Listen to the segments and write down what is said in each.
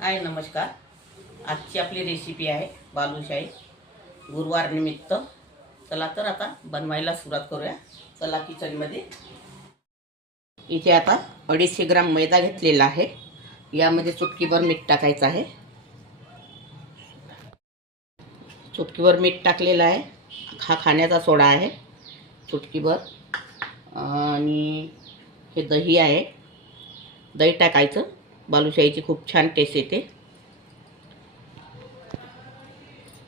हाय नमस्कार। आजची आपली रेसिपी आहे बालुशाही गुरुवार निमित्त। चला तर आता बनवायला सुरुवात करूया। चला किचनमध्ये। इथे आता 250 ग्राम मैदा घेतलेला आहे। यामध्ये चुटकीभर मीठ टाकायचं आहे। चुटकीभर मीठ टाकलेलं आहे। हा खाण्याचा सोडा आहे चुटकीभर। आणि हे दही आहे। दही टाकायचं। बालुशाहीची खूप छान टेस्ट येते।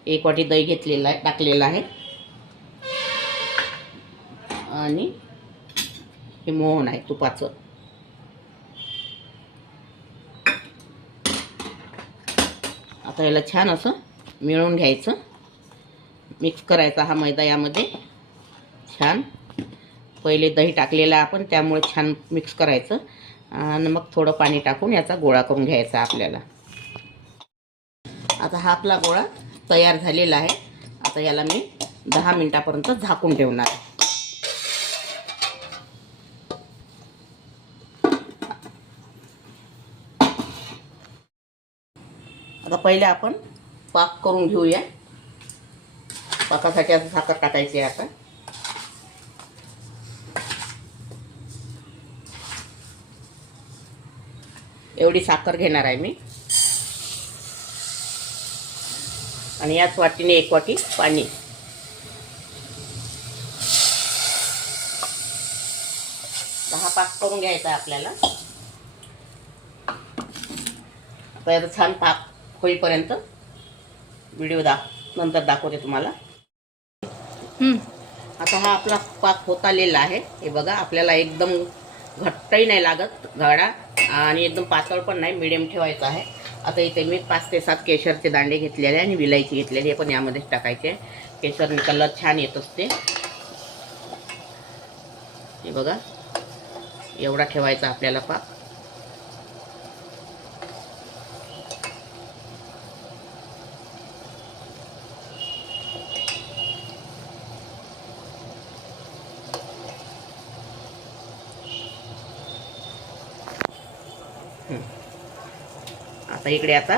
1 वाटी दही घेतलेला आहे टाकलेला आहे। आणि हे मोहन आहे तुपाचं। आता याला छान असं मिळवून घ्यायचं। मिक्स करायचा हा मैदा यामध्ये छान। पहिले दही टाकलेला आपण त्यामुळे छान मिक्स करायचं आणि मग थोडं पाणी टाकून याचा गोळा करून घ्यायचा आपल्याला। आता हा आपला गोळा तयार झालेला आहे। आता याला मी 10 मिनिटापर्यंत झाकून ठेवणार आहे। आता पहिले आपण पाक करून घेऊया। पाकासाठी आता साखर टाकायची आहे। आता एवढी साखर घेणार आहे मी आणि याच वाटीने 1 वाटी पाणी। हा पाक करून घ्यायचा आहे आपल्याला। आता याचा छान पाक होईपर्यंत व्हिडिओ नंतर दाखवते तुम्हाला। आता हा आपला पाक होत आलेला आहे। हे बघा आपल्याला एकदम घट्टही नाही लागत गाढा आणि एकदम पातळ पण नाही, मिडियम ठेवायचा आहे। आता इथे मी 5 ते 7 केशरचे दांडे घेतलेले आणि विलायची घेतलेली हे पण यामध्येच टाकायचे। केशरने कलर छान येत असते। हे बघा एवढा ठेवायचा आपल्याला पाक। आता इकडे आता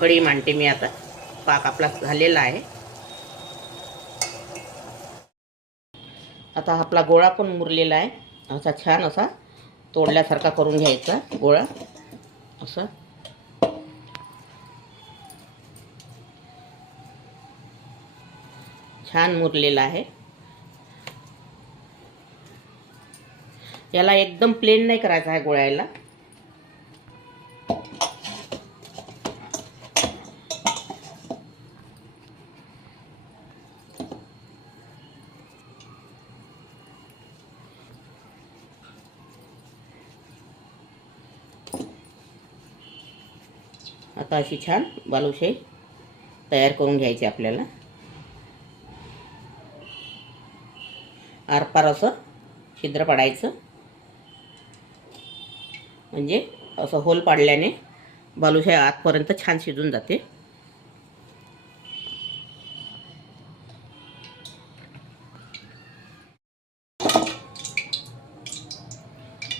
कढई मांडते मी। आता पाक आपला झालेला आहे। आता आपला गोळा पण मुरलेला आहे। असा छान असा तोडल्यासारखा करून घ्यायचा गोळा असा। छान मुरलेला आहे। याला एकदम प्लेन नाही करायचा आहे गोळ्याला। आता अशी छान बालुशाही तयार करून घ्यायची आपल्याला। आरपार असं छिद्र पाडायचं म्हणजे असं होल पाडल्याने बालुशाही आतपर्यंत छान शिजून जाते।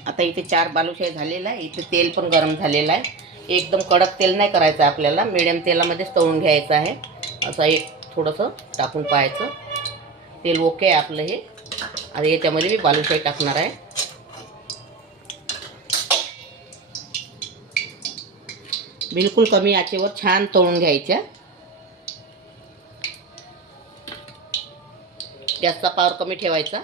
आता इथे 4 बालुशाही झालेला आहे। इथे तेल पण गरम झालेलं आहे। एकदम कडक तेल नाही करायचं आपल्याला, मीडियम तेलामध्येच तळून घ्यायचं आहे। असं एक थोडंसं टाकून पाहायचं। तेल ओके आहे आपलं हे। आता याच्यामध्ये मी बालुशाही टाकणार आहे। बिलकुल कमी आचेवर छान तळून घ्यायच्या। गॅसचा पॉवर कमी ठेवायचा।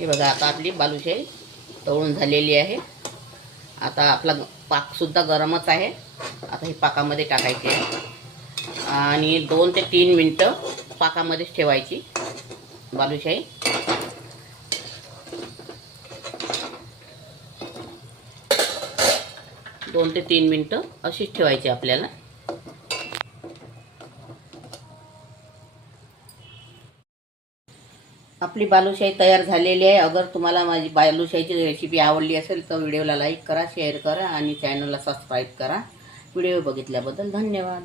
हे बघा आता आपली बालुशाही तळून झालेली आहे। आता आपला पाक सुद्धा गरमच आहे। आता हे पाकामध्ये टाकायचे आहे आणि 2 ते 3 मिनिटं पाकामध्येच ठेवायची बालुशाही। 2 ते 3 मिनिटं अशीच ठेवायची आपल्याला। आपली बालुशाही तयार झालेली आहे। अगर तुम्हाला माझी बालुशाहीची रेसिपी आवडली असेल तर व्हिडिओला लाईक करा, शेअर करा आणि चॅनलला सबस्क्राईब करा। व्हिडिओ बघितल्याबद्दल धन्यवाद।